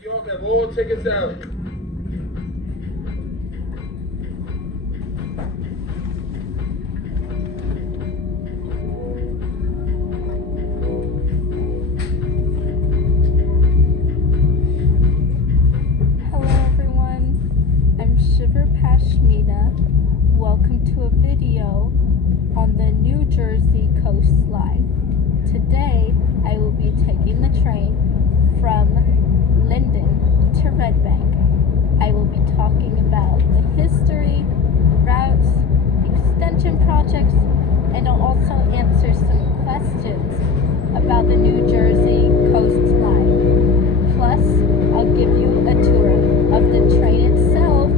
New York have all tickets out. Hello everyone, I'm Shiver Pashmina. Welcome to a video on the New Jersey coastline. Today I will be taking the train from Linden to Redbank. I will be talking about the history, routes, extension projects, and I'll also answer some questions about the New Jersey coastline. Plus, I'll give you a tour of the train itself.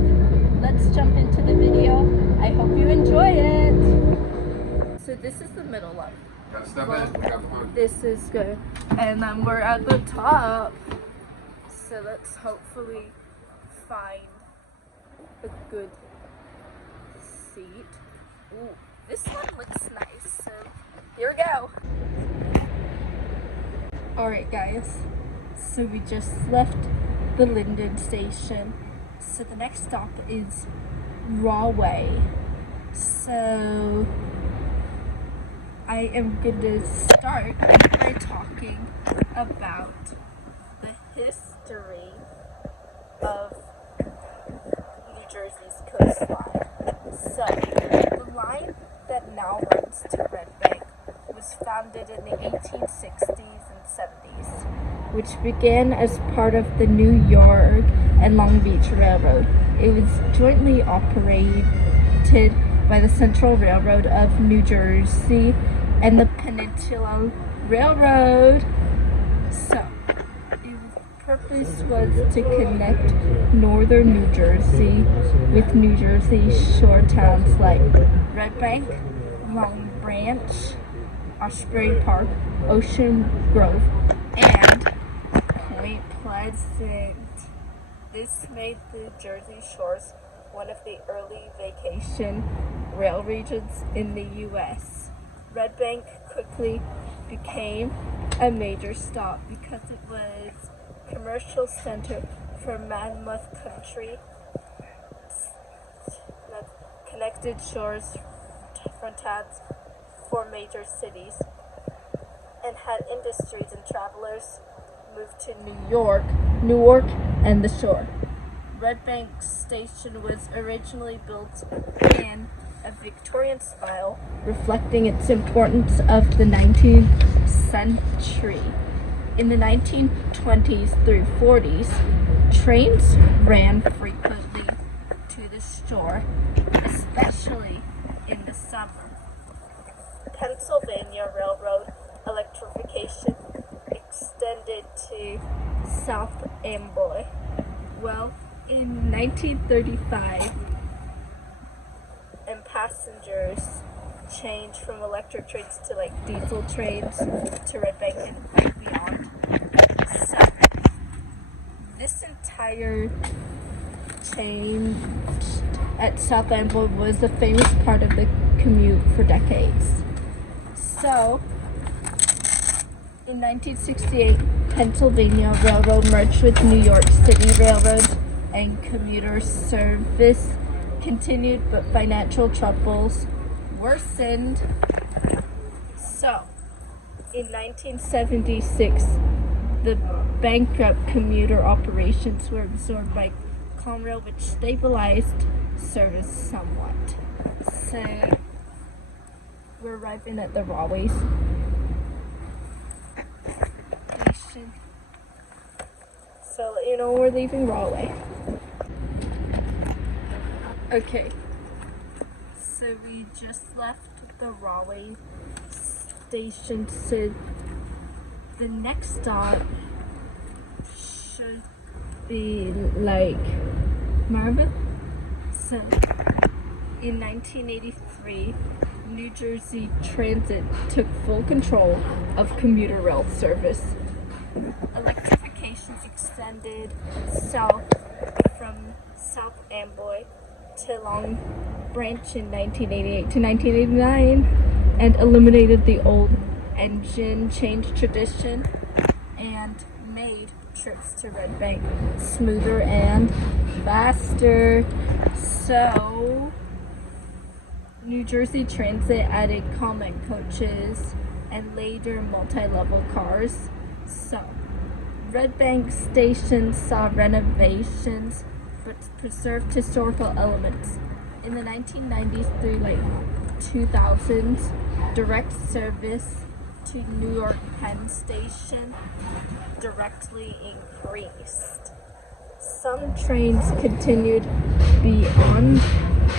Let's jump into the video. I hope you enjoy it. So this is the middle one. This is good. And then we're at the top. So let's hopefully find a good seat. Ooh, this one looks nice. So here we go. Alright guys, so we just left the Linden station. So the next stop is Rahway. So I am going to start by talking about the history of New Jersey's coastline. So the line that now runs to Redbank was founded in the 1860s and 70s, which began as part of the New York and Long Beach Railroad. It was jointly operated by the Central Railroad of New Jersey and the Peninsula Railroad. So, its purpose was to connect northern New Jersey with New Jersey shore towns like Redbank, Long Branch, Osprey Park, Ocean Grove, and Point Pleasant. This made the Jersey Shores one of the early vacation rail regions in the U.S. Redbank quickly became a major stop because it was a commercial center for Monmouth Country, connected shores frontage for major cities, and had industries and travelers moved to Newark, and the shore. Redbank Station was originally built in a Victorian style, reflecting its importance of the 19th century. In the 1920s through 40s, trains ran frequently to the shore, especially in the summer. Pennsylvania Railroad electrification extended to South Amboy. Well, in 1935, and passengers changed from electric trains to like diesel trains to Redbank and beyond. So, this entire change at South Amboy was a famous part of the commute for decades. So, in 1968, Pennsylvania Railroad merged with New York City Railroad, and commuter service continued, but financial troubles worsened. So, in 1976, the bankrupt commuter operations were absorbed by Conrail, which stabilized service somewhat. So, we're arriving at the Rahway station. So, you know, we're leaving Rahway. Okay, so we just left the Rahway station, so the next stop should be like Marvin. So in 1983, New Jersey Transit took full control of commuter rail service. Electrification extended south from South Amboy to Long Branch in 1988 to 1989 and eliminated the old engine change tradition and made trips to Redbank smoother and faster. So, New Jersey Transit added comment coaches and later multi-level cars. So, Redbank Station saw renovations but preserved historical elements. In the 1990s through 2000s, direct service to New York Penn Station directly increased. Some trains continued beyond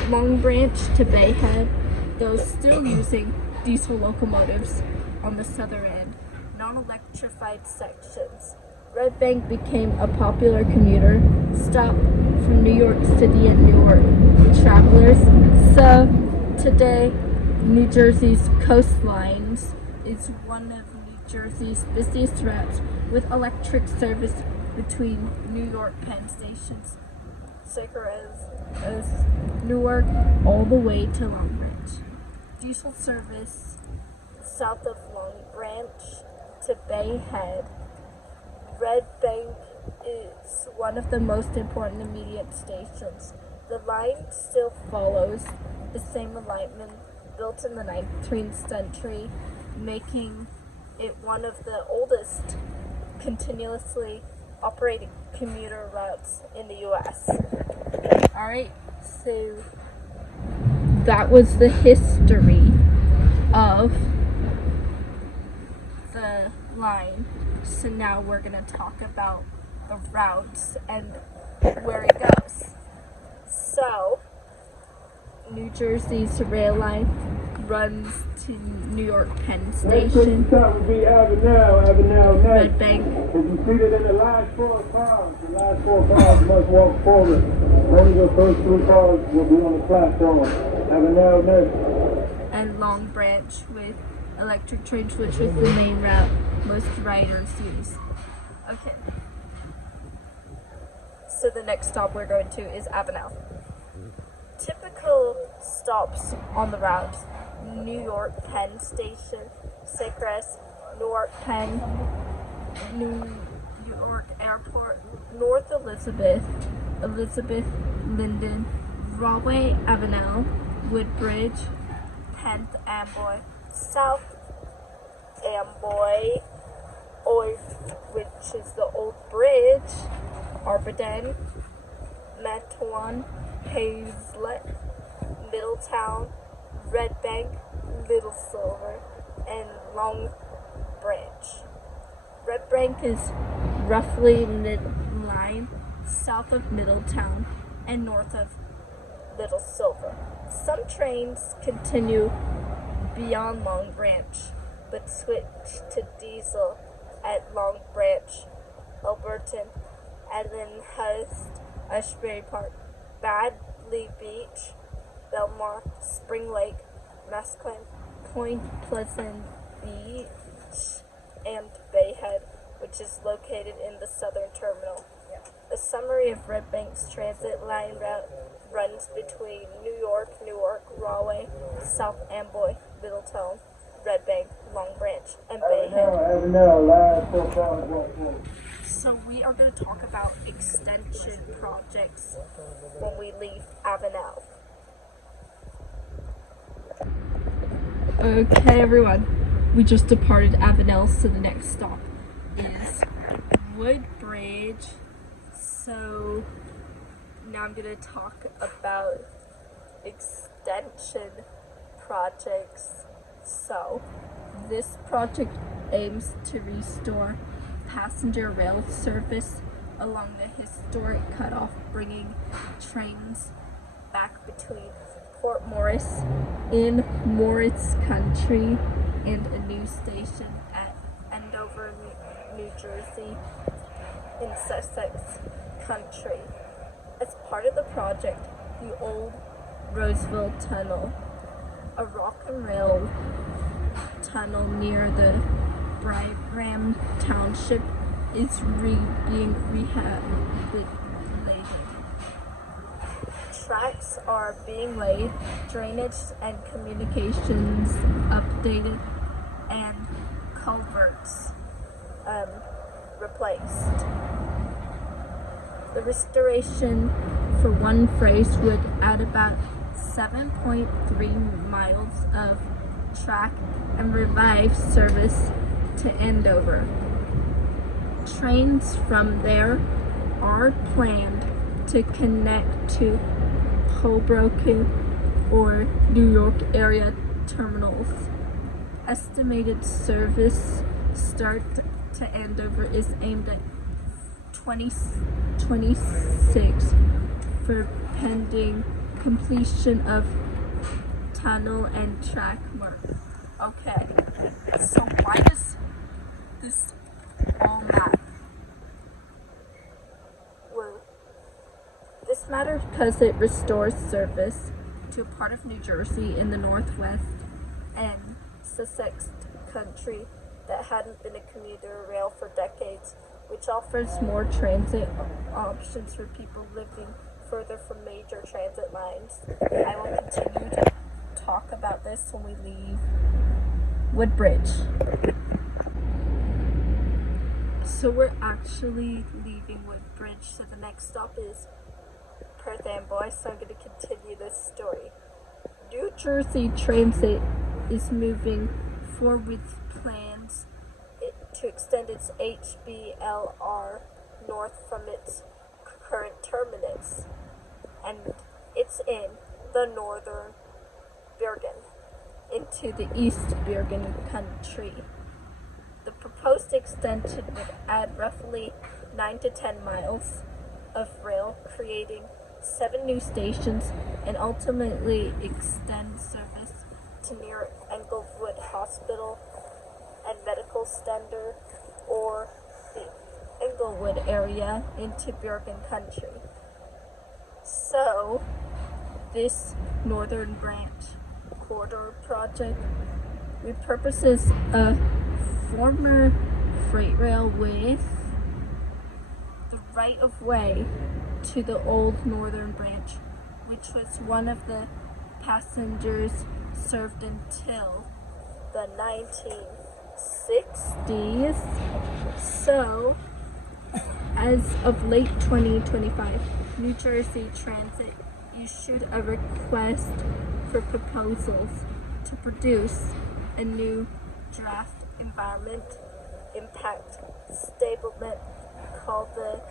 Long Branch to Bayhead, though still using diesel locomotives on the southern end, non-electrified sections. Redbank became a popular commuter stop for New York City and Newark travelers. So today, New Jersey's coastlines is one of New Jersey's busiest routes with electric service between New York Penn stations, as Newark, all the way to Long Branch. Diesel service south of Long Branch to Bayhead. Redbank is one of the most important immediate stations. The line still follows the same alignment built in the 19th century, making it one of the oldest continuously operating commuter routes in the U.S. Alright, so that was the history of the line. So now we're going to talk about the routes and where it goes. So, New Jersey's rail line runs to New York Penn Station. Stop would be Avenel next. Redbank. If you see that in the last four cars must walk forward. Only the first three cars will be on the platform. Avenel next. And Long Branch with electric trains, which is the main route most riders use. Okay. So the next stop we're going to is Avenel. Typical stops on the route: New York Penn Station, Sacres, Newark Penn, New York Airport, North Elizabeth, Linden, Rahway Avenel, Woodbridge, 10th Amboy, South Amboy, which is the old bridge, Arviden, Matewan, Hazlet, Middletown, Redbank, Little Silver, and Long Branch. Redbank is roughly mid-line south of Middletown and north of Little Silver. Some trains continue beyond Long Branch, but switch to diesel at Long Branch, Alberton, Allenhurst, Ashbury Park, Badley Beach, Belmar, Spring Lake, Masclen, Point Pleasant Beach, and Bayhead, which is located in the southern terminal. A summary of Redbank's transit line route runs between New York, Newark, Rahway, South Amboy, Middletown, Redbank, Long Branch, and Bayhead. So we are going to talk about extension projects when we leave Avenel. Okay, everyone, we just departed Avenel, so the next stop is Woodbridge. So now I'm going to talk about extension projects. So this project aims to restore passenger rail service along the historic cutoff, bringing trains back between Port Morris in Morris Country and a new station at Andover, New Jersey in Sussex Country. As part of the project, the old Roseville Tunnel, a rock and rail tunnel near the Brigham Township, is being rehabilitated. Tracks are being laid, drainage and communications updated, and culverts replaced. The restoration for one phrase would add about 7.3 miles of track and revive service to Andover. Trains from there are planned to connect to Hoboken or New York area terminals. Estimated service start to Andover is aimed at 2026 for pending completion of tunnel and track work. Okay, so why does this all matter? Well, this matters because it restores service to a part of New Jersey in the Northwest and Sussex country that hadn't been a commuter rail for decades, which offers more transit options for people living further from major transit lines. I will continue to talk about this when we leave Woodbridge. So we're actually leaving Woodbridge, so the next stop is Perth Amboy, so I'm going to continue this story. New Jersey Transit is moving forward with plans to extend its HBLR north from its current terminus, and it's in the northern Bergen into the East Bergen country. The proposed extension would add roughly 9 to 10 miles of rail, creating 7 new stations, and ultimately extend service to near Englewood Hospital and Medical Center or the Englewood area into Bergen country. So, this Northern Branch Corridor project repurposes a former freight rail with the right-of-way to the old Northern Branch, which was one of the passengers served until the 1960s. So, as of late 2025, New Jersey Transit issued a request for proposals to produce a new draft environment impact statement called the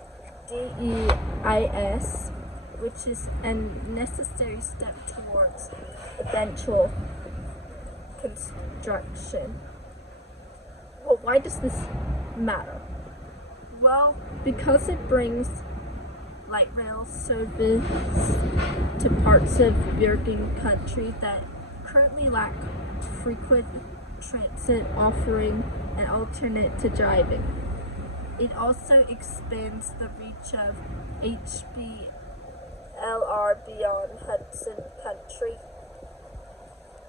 DEIS, which is a necessary step towards eventual construction. Well, why does this matter? Well, because it brings light rail service to parts of Bergen country that currently lack frequent transit, offering an alternate to driving. It also expands the reach of HBLR beyond Hudson country.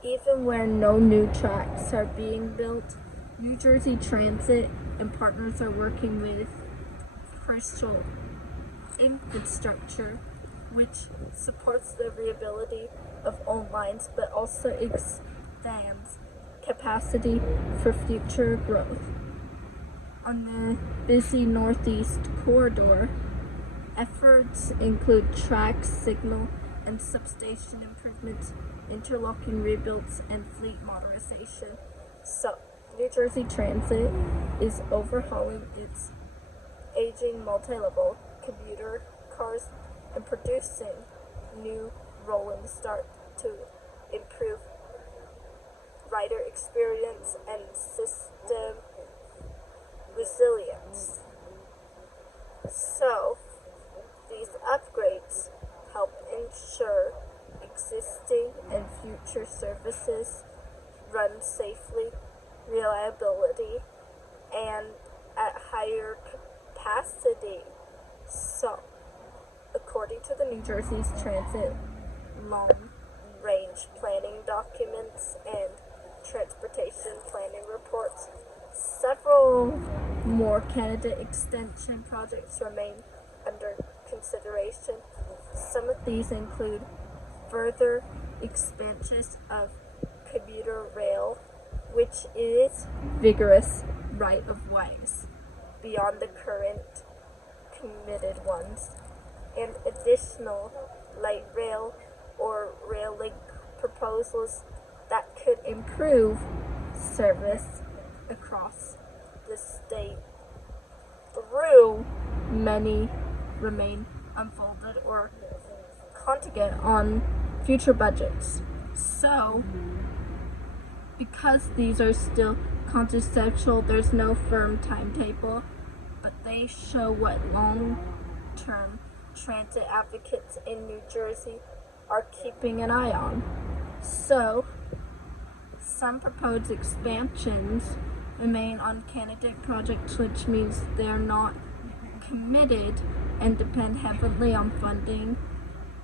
Even where no new tracks are being built, New Jersey Transit and partners are working with Crystal Infrastructure, which supports the reliability of old lines but also expands capacity for future growth. On the busy Northeast Corridor, efforts include track, signal, and substation improvements, interlocking rebuilds, and fleet modernization. So, New Jersey Transit is overhauling its aging multi-level commuter cars and producing new rolling stock to improve rider experience and system resilience. So, these upgrades help ensure existing and future services run safely, reliability, and at higher capacity. So, according to the New Jersey Transit long-range planning documents and transportation planning reports, several more candidate extension projects remain under consideration. Some of these include further expansions of commuter rail, which is vigorous right-of-ways, beyond the current committed ones, and additional light rail or rail link proposals that could improve service across the state. Through many remain unfolded or contingent on future budgets. So, because these are still conceptual, there's no firm timetable, but they show what long-term transit advocates in New Jersey are keeping an eye on. So, some proposed expansions remain on candidate projects, which means they're not committed and depend heavily on funding,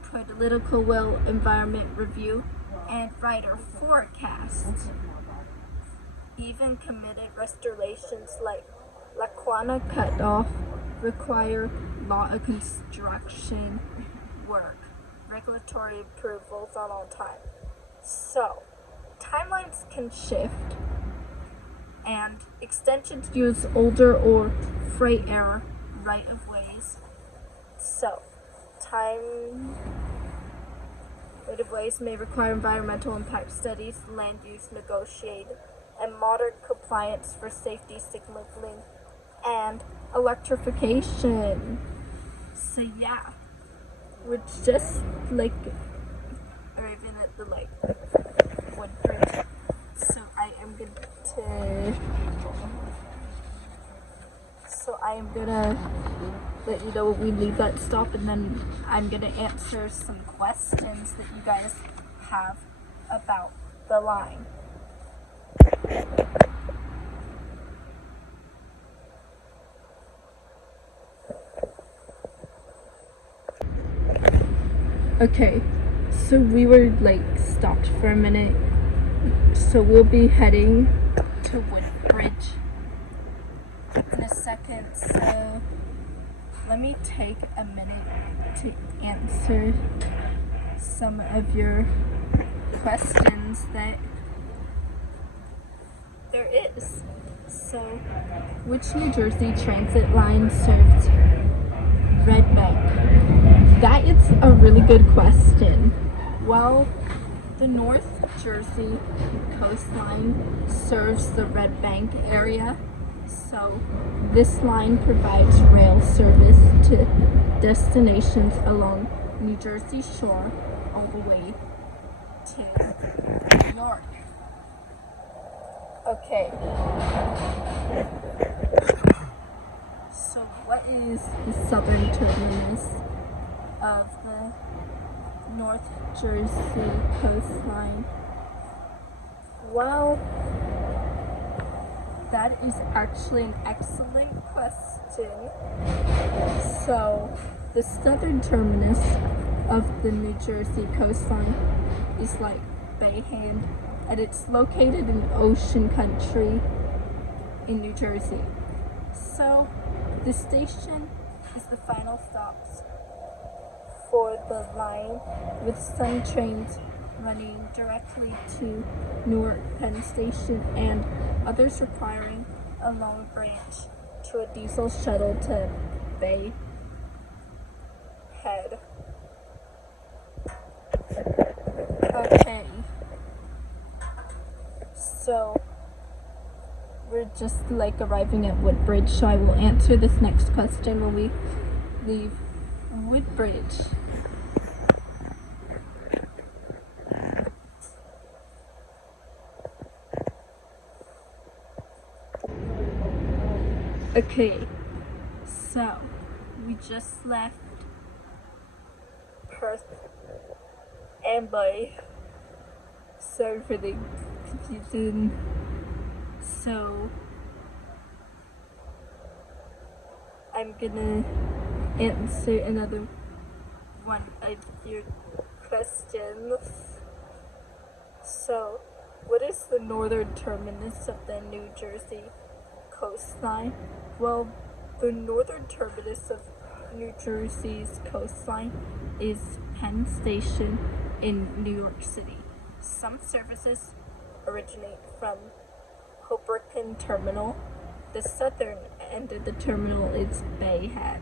political will, environment review, and writer forecasts. Even committed restorations like Lackawanna Cutoff require lot of construction work, regulatory approvals on all time. So, timelines can shift, and extensions use older or freight era right-of-ways. So, right-of-ways may require environmental impact studies, land use negotiated, and modern compliance for safety signaling and electrification. So yeah, we're just like arriving at the Woodbridge. So I am gonna let you know when we leave that stop, and then I'm gonna answer some questions that you guys have about the line. Okay, so we were stopped for a minute, so we'll be heading to Woodbridge in a second, so let me take a minute to answer some of your questions that there is. So, which New Jersey transit line serves Redbank? That is a really good question. Well, the North Jersey coastline serves the Redbank area, so this line provides rail service to destinations along New Jersey shore all the way to New York. Okay. So what is the southern terminus of the North Jersey coastline? Well, that is actually an excellent question. So, the southern terminus of the New Jersey coastline is Bayhand, and it's located in Ocean Country in New Jersey. So, the station is the final stops for the line, with some trains running directly to Newark Penn Station and others requiring a long branch to a diesel shuttle to Bay Head. Okay, so we're just arriving at Woodbridge, so I will answer this next question when we leave Woodbridge. Okay, so we just left Perth Amboy. Sorry for the confusion. So I'm gonna answer another one of your questions. So, what is the northern terminus of the New Jersey coastline? Well, the northern terminus of New Jersey's coastline is Penn Station in New York City. Some services originate from Hoboken Terminal, the southern and the terminal is Bayhead.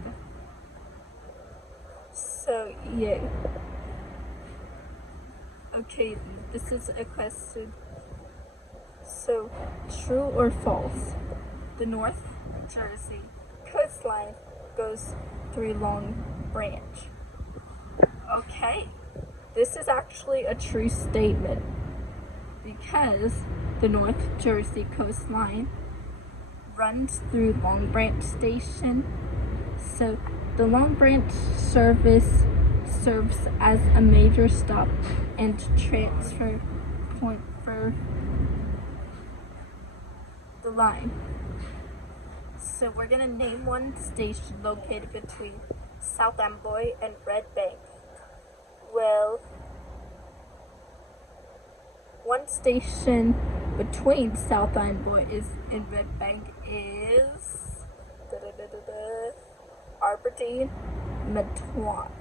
So yeah. Okay, this is a question. So, true or false? The North Jersey coastline goes through Long Branch. Okay, this is actually a true statement because the North Jersey coastline runs through Long Branch Station. So the Long Branch service serves as a major stop and transfer point for the line. So we're gonna name one station located between South Amboy and Redbank. Well, one station between South Amboy and Redbank is Aberdeen, Matwan.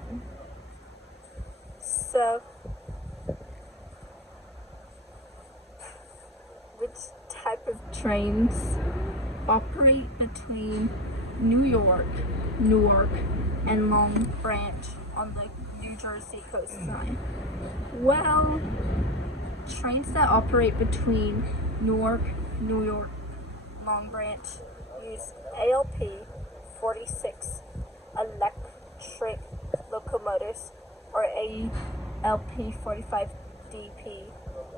So, which type of trains operate between New York, Newark, and Long Branch on the New Jersey coastline? Well, trains that operate between Newark, New York, Long Branch use ALP 46 electric locomotives or ALP 45 DP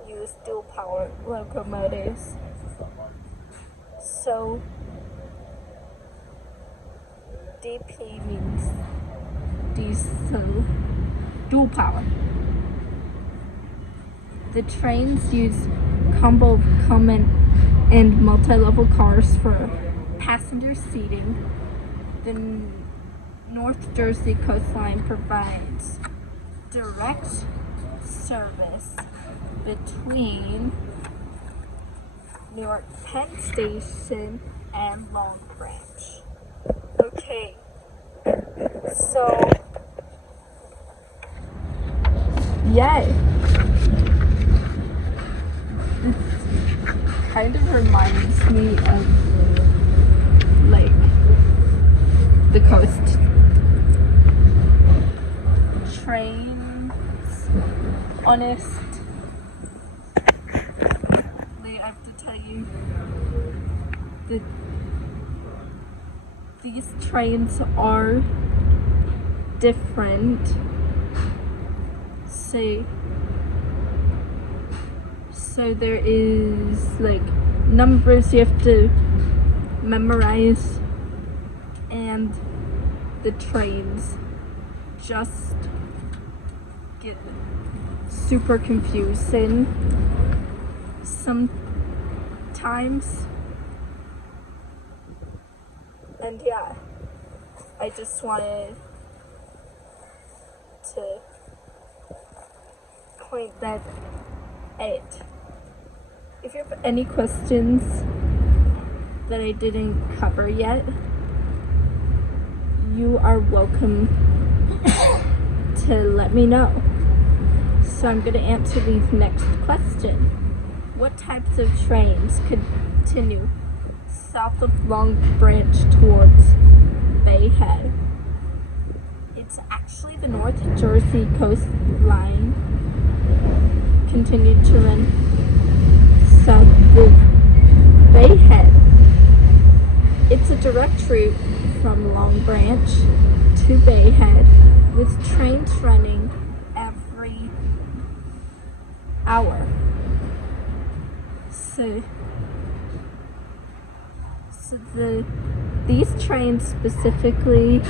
use dual power locomotives. So DP means diesel, dual power. The trains use combo common and multi-level cars for passenger seating. The North Jersey coastline provides direct service between New York Penn Station and Long Branch. Okay, so yay! This kind of reminds me of like the coast trains. Honestly, I have to tell you that these trains are different. So there is like numbers you have to memorize, and the trains just get super confusing sometimes. And yeah, I just wanted to point that out. If you have any questions that I didn't cover yet, you are welcome to let me know. So I'm going to answer these next question. What types of trains continue south of Long Branch towards Bayhead? It's actually the North Jersey coastline continued to run south of Bayhead. It's a direct route from Long Branch to Bayhead with trains running every hour. So these trains specifically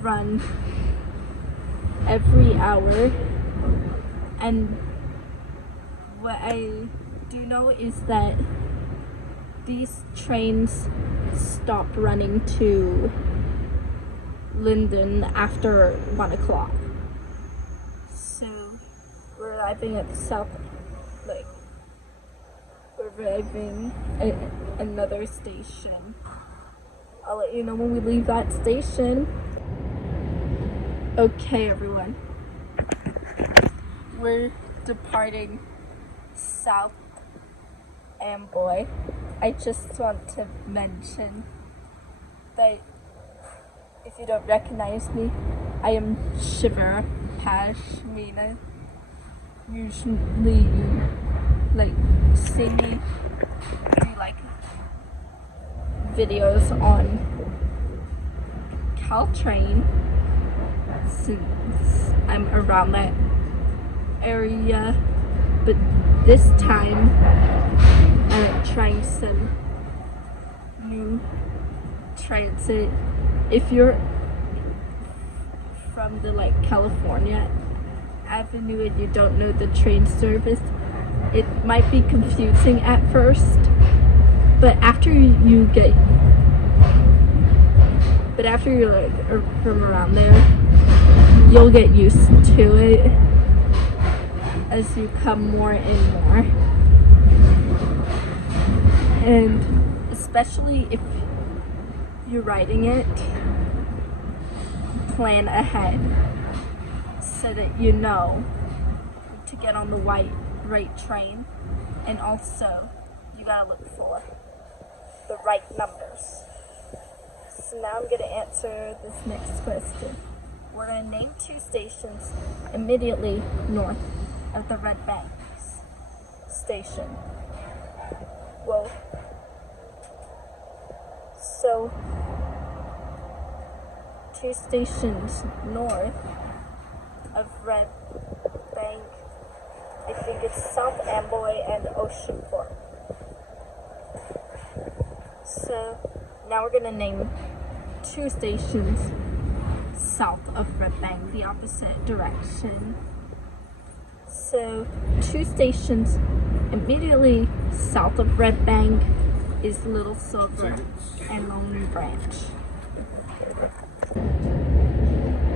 run every hour, and what I do know is that these trains stop running to Linden after 1 o'clock. So we're arriving at the South Lake. We're arriving at another station. I'll let you know when we leave that station. Okay, everyone. We're departing South Amboy. I just want to mention that if you don't recognize me, I am Shiver Pashmina. Usually you see me do videos on Caltrain since I'm around that area, but this time I'm trying some new transit. If you're from the California Avenue and you don't know the train service, it might be confusing at first, but after you're from around there, you'll get used to it as you come more and more. And especially if you're riding it, plan ahead so that you know to get on the right train, and also you gotta look for the right numbers. So now I'm gonna answer this next question. We're gonna name 2 stations immediately north of the Redbank station. Well, so 2 stations north of Redbank, I think it's South Amboy and Oceanport. So now we're gonna name 2 stations south of Redbank, the opposite direction. So 2 stations immediately south of Redbank is Little Silver and Lonely Branch.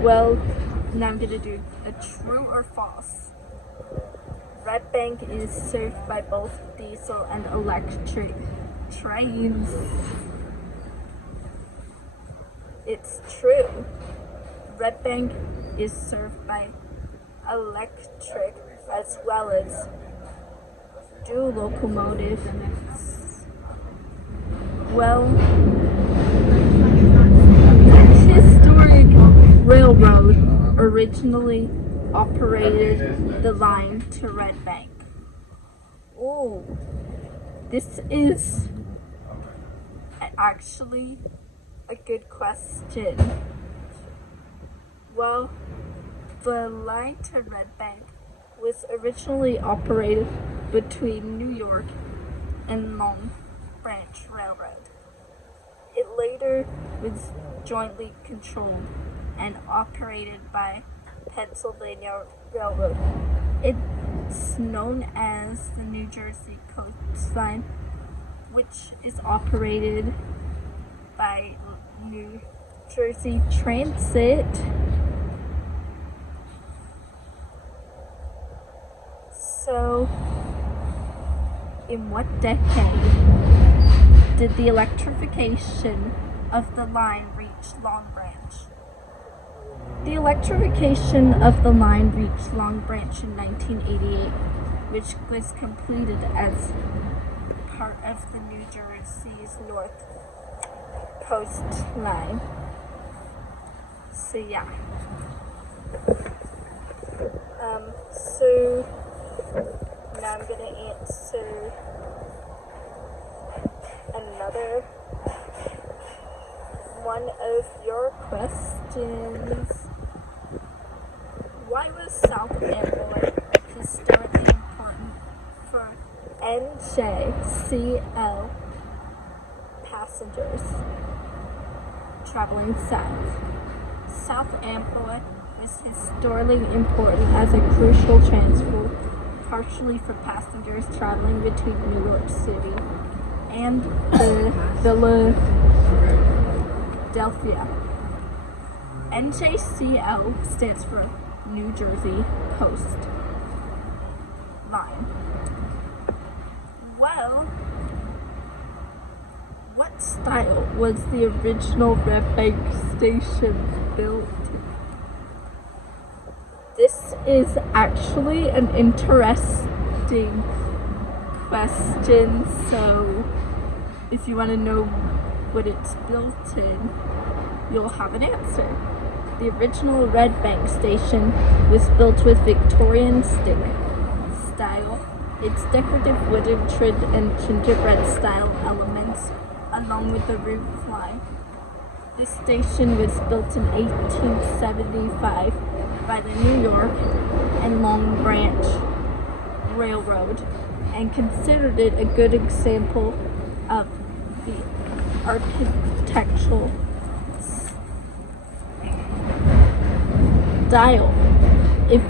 Well, now I'm gonna do a true or false. Redbank is served by both diesel and electric trains. It's true. Redbank is served by electric as well as dual locomotive. Well, historic railroad originally operated the line to Redbank. Oh, this is actually a good question. Well, the line to Redbank was originally operated between New York and Long Branch Railroad. It later was jointly controlled and operated by Pennsylvania Railroad. It's known as the New Jersey Coastline, which is operated by New Jersey Transit. So, in what decade did the electrification of the line reach Long Branch? The electrification of the line reached Long Branch in 1988, which was completed as part of the New Jersey's North Coast Line. So yeah. So now I'm gonna answer another one of your questions. Why was South Amboy historically important for NJCL passengers traveling south? South Amboy was historically important as a crucial transport, partially for passengers traveling between New York City and Philadelphia. NJCL stands for New Jersey Coast Line. Well, what style was the original Redbank station built? This is actually an interesting question, so if you want to know what it's built in, you'll have an answer. The original Redbank station was built with Victorian stick style. Its decorative wooden trim and gingerbread style elements, along with the roof line. This station was built in 1875 by the New York and Long Branch Railroad, and considered it a good example of the architectural style. If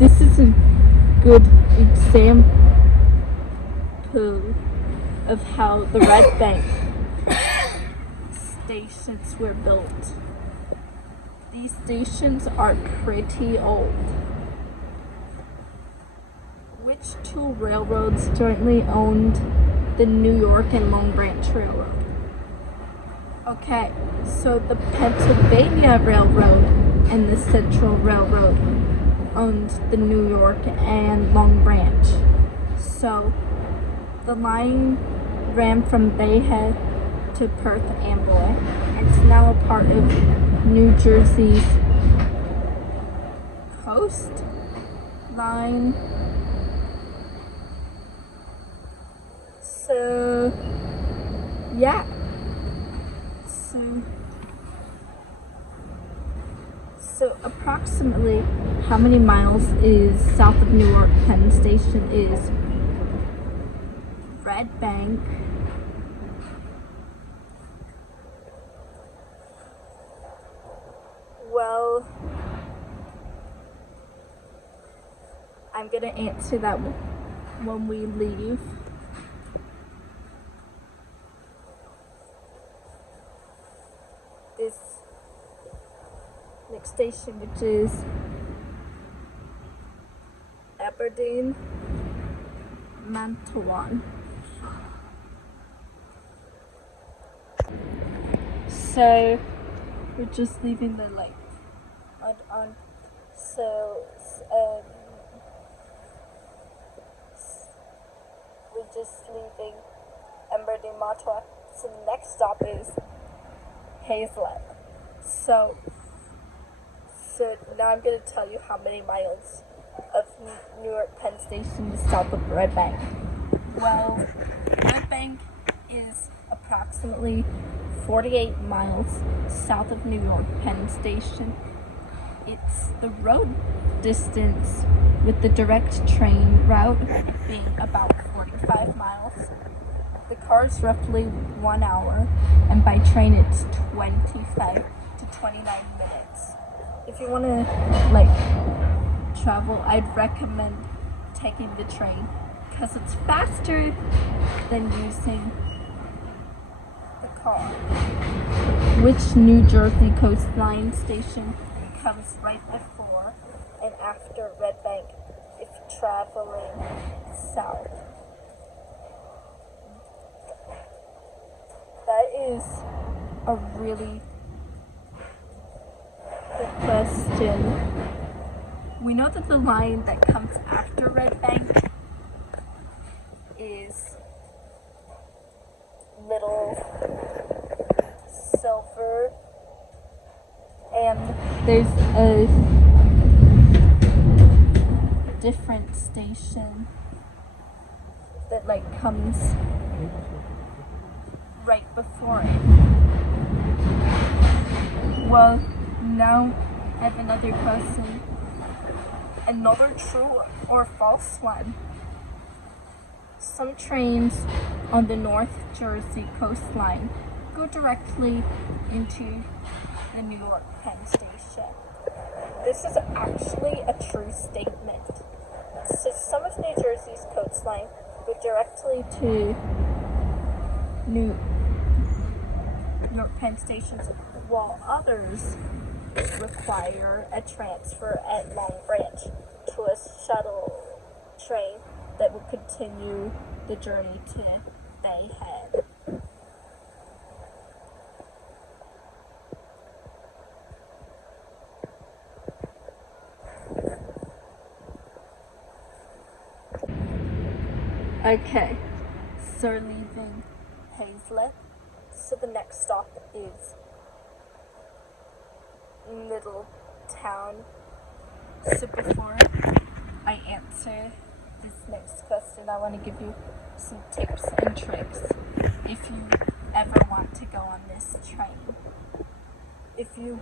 this is a good example of how the Redbank stations were built. These stations are pretty old. Which two railroads jointly owned the New York and Long Branch Railroad? Okay, so the Pennsylvania Railroad and the Central Railroad owned the New York and Long Branch. So the line ran from Bayhead to Perth Amboy. It's now a part of New Jersey's coast line. So yeah. So approximately how many miles is south of New York Penn Station is Redbank? Well, I'm gonna answer that when we leave. This next station, which is Aberdeen, Mantawan. So we're just leaving the light on. So we're just leaving Aberdeen, Mantawan. So the next stop is Hazlet. So now I'm going to tell you how many miles of New York Penn Station is south of Redbank. Well, Redbank is approximately 48 miles south of New York Penn Station. It's the road distance with the direct train route being about 45 miles. The car is roughly 1 hour, and by train it's 25 to 29 minutes. If you want to travel, I'd recommend taking the train because it's faster than using the car. Which New Jersey coastline station comes right before and after Redbank if traveling south? That is a really good question. We know that the line that comes after Redbank is Little Silver, and there's a different station that comes right before it. Well, now I have another question. Another true or false one. Some trains on the North Jersey coastline go directly into the New York Penn Station. This is actually a true statement. So some of New Jersey's coastline go directly to New York Penn stations, while others require a transfer at Long Branch to a shuttle train that will continue the journey to Bayhead. Okay, so we're leaving Hazlet. So the next stop is Middletown. So before I answer this next question, I want to give you some tips and tricks if you ever want to go on this train. If you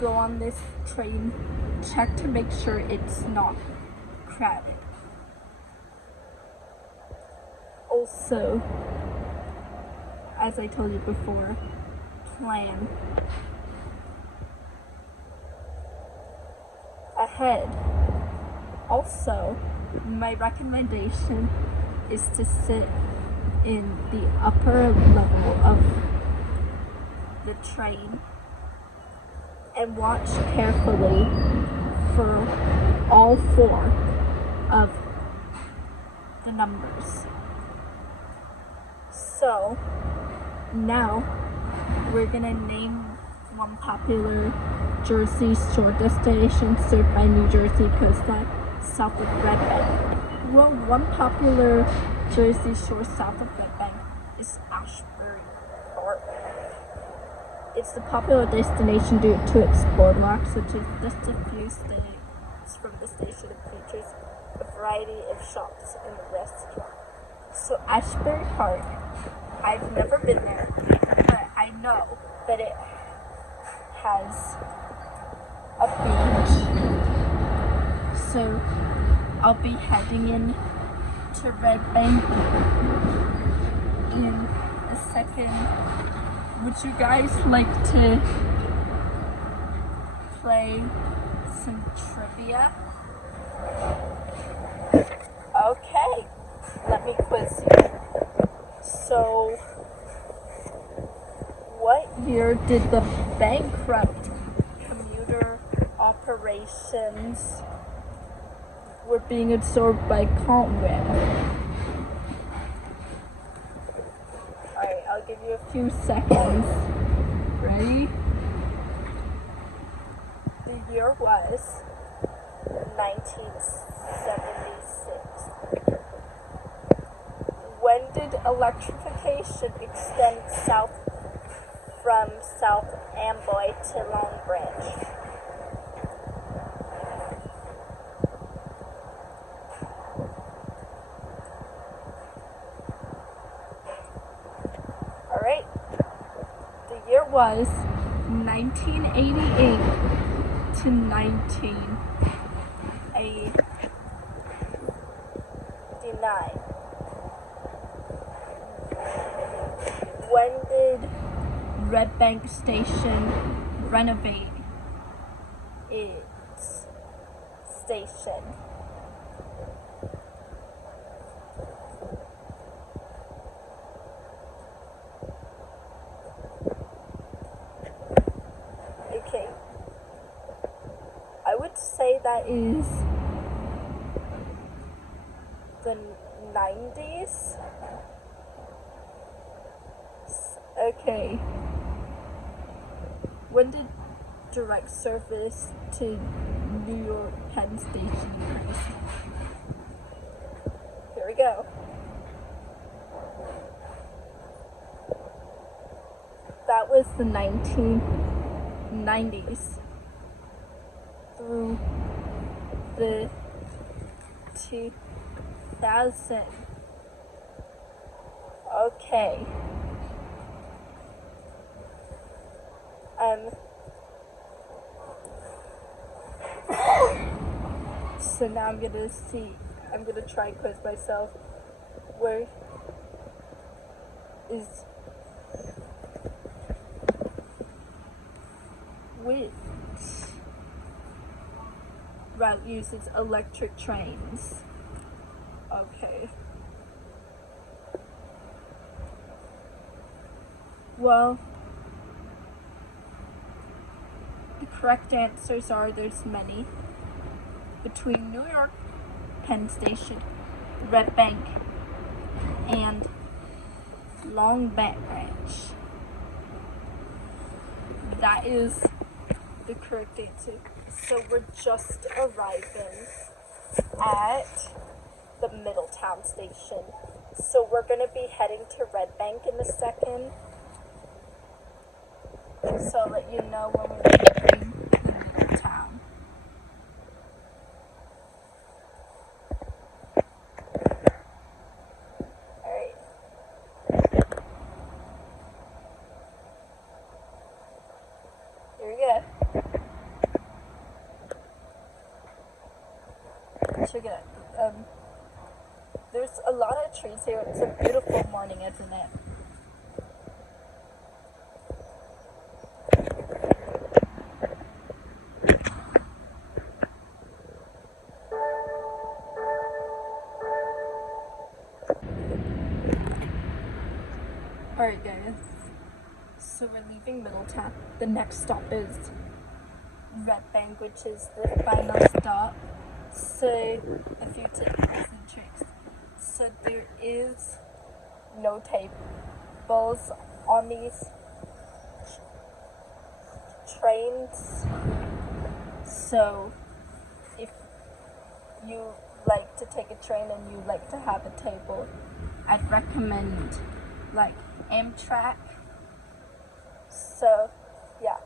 go on this train, check to make sure it's not crowded. Also, as I told you before, plan ahead. Also, my recommendation is to sit in the upper level of the train and watch carefully for all four of the numbers. So now we're gonna name one popular Jersey Shore destination served by New Jersey coastline south of Redbank. Well, one popular Jersey Shore south of Redbank is Ashbury Park. It's the popular destination due to its boardwalks, which is just a few states from the station and features a variety of shops and restaurants. So Ashbury Park, I've never been there, but I know that it has a beach. So I'll be heading in to Redbank in a second. Would you guys like to play some trivia? Okay, let me quiz you. So, what year did the bankrupt commuter operations were being absorbed by Conrail? Alright, I'll give you a few seconds. Ready? The year was 1976. When did electrification extend south from South Amboy to Long Branch? Alright, the year was 1988 to 1989. When did Redbank Station renovate its station? Okay, I would say that is the 90s. Okay. When did direct service to New York Penn Station increase? Here we go. That was the 1990s through the 2000. Okay. So now I'm gonna try and quiz myself. Where is which route uses electric trains? Okay. Well, the correct answers are there's many. Between New York Penn Station, Redbank, and Long Branch. That is the correct answer. So we're just arriving at the Middletown station. So we're gonna be heading to Redbank in a second. So I'll let you know when we're leaving the middle town. Alright. Here we go. Check it out. There's a lot of trees here. It's a beautiful morning, isn't it? Alright guys, so we're leaving Middletown. The next stop is Redbank, which is the final stop. So, a few tips and tricks. So there is no tables on these trains. So if you like to take a train and you like to have a table, I'd recommend like Amtrak. So yeah,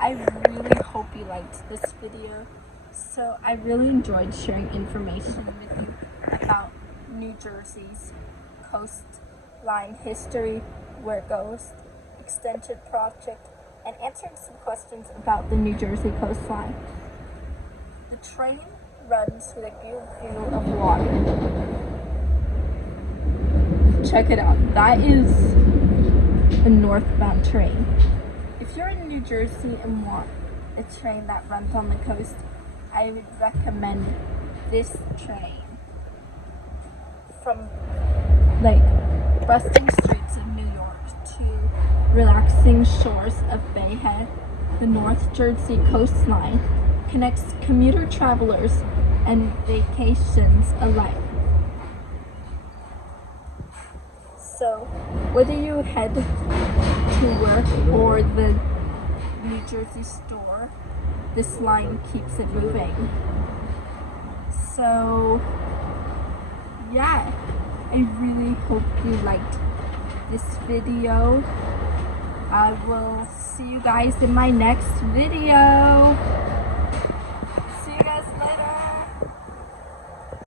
I really hope you liked this video. So I really enjoyed sharing information with you about New Jersey's coastline history, where it goes, extension project, and answering some questions about the New Jersey coastline. The train runs with a good view of water. Check it out. That is a northbound train. If you're in New Jersey and want a train that runs on the coast, I would recommend this train. From like bustling streets of New York to relaxing shores of Bay Head, the North Jersey coastline connects commuter travelers and vacations alike. So, whether you head to work or the New Jersey store, this line keeps it moving. So, yeah, I really hope you liked this video. I will see you guys in my next video.